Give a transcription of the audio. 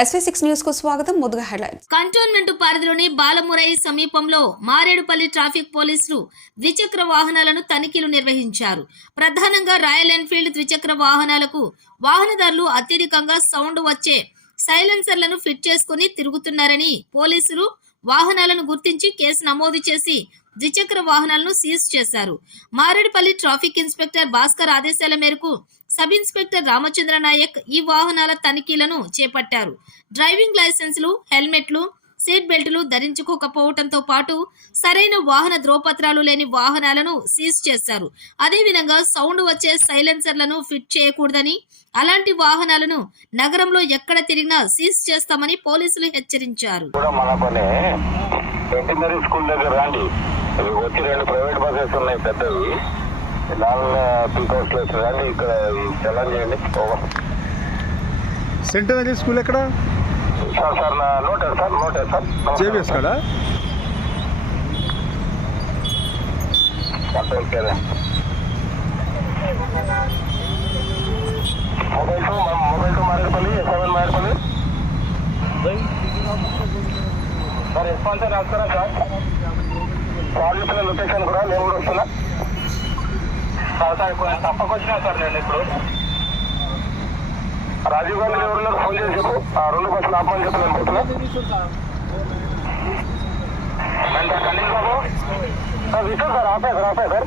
SV6 news కు స్వాగతం. ముందుగా హెడ్లైన్స్. కంటోన్మెంట్ పరిధిలోని బాలమురై సమీపంలో మారేడుపల్లి ట్రాఫిక్ పోలీసులు ద్విచక్ర వాహనాలను తనిఖీలు నిర్వహించారు. ప్రధానంగా రాయల్ ఎన్ఫీల్డ్ ద్విచక్ర వాహనాలకు వాహనదారులు అత్యధికంగా సౌండ్ వచ్చే సైలెన్సర్లను ఫిట్ చేసుకుని తిరుగుతున్నారని పోలీసులు వాహనాలను గుర్తించి కేసు నమోదు చేసి ద్విచక్ర వాహనాలను సీజ్ చేశారు. మారేడుపల్లి ట్రాఫిక్ ఇన్స్పెక్టర్ భాస్కర్ ఆదేశాల మేరకు సబ్ ఇన్స్పెక్టర్ రామచంద్ర నాయక్ ఈ వాహనాల తనిఖీలను చేపట్టారు. డ్రైవింగ్ లైసెన్సులు, హెల్మెట్లు, సీట్ బెల్టులు ధరించుకోకపోవడంతో పాటు సరైన వాహన ధ్రువపత్రాలు లేని వాహనాలను సీజ్ చేశారు. అదేవిధంగా సౌండ్ వచ్చే సైలెన్సర్లను ఫిట్ చేయకూడదని, అలాంటి వాహనాలను నగరంలో ఎక్కడ తిరిగినా సీజ్ చేస్తామని పోలీసులు హెచ్చరించారు. వచ్చి 2 ప్రైవేట్ బస్సెస్ ఉన్నాయి పెద్దవి, లాంగ్ పీకౌట్స్ రండి, ఇక్కడ చలాన్ చేయండి. సెంటనరీ స్కూల్ ఎక్కడ సార్ నా నోటెడ్ సార్ జేబీఎస్ కాడా? Mobile to Maredpally, S7 Maredpally sir. రెస్పాన్సర్ రాస్తారా సార్? చెప్పిన లొకేషన్ కూడా నేను కూడా వస్తున్నా సార్. తప్పకొచ్చినా సార్ నేను ఇప్పుడు రాజీవ్ గాంధీ ఎవరున్నారు ఫోన్ చేసి చెప్పు. 2 బస్సులు ఆపమని చెప్పి నేను పోతున్నా. కన్నీల్ బాబు సార్, విష్ణు సార్ ఆపే సార్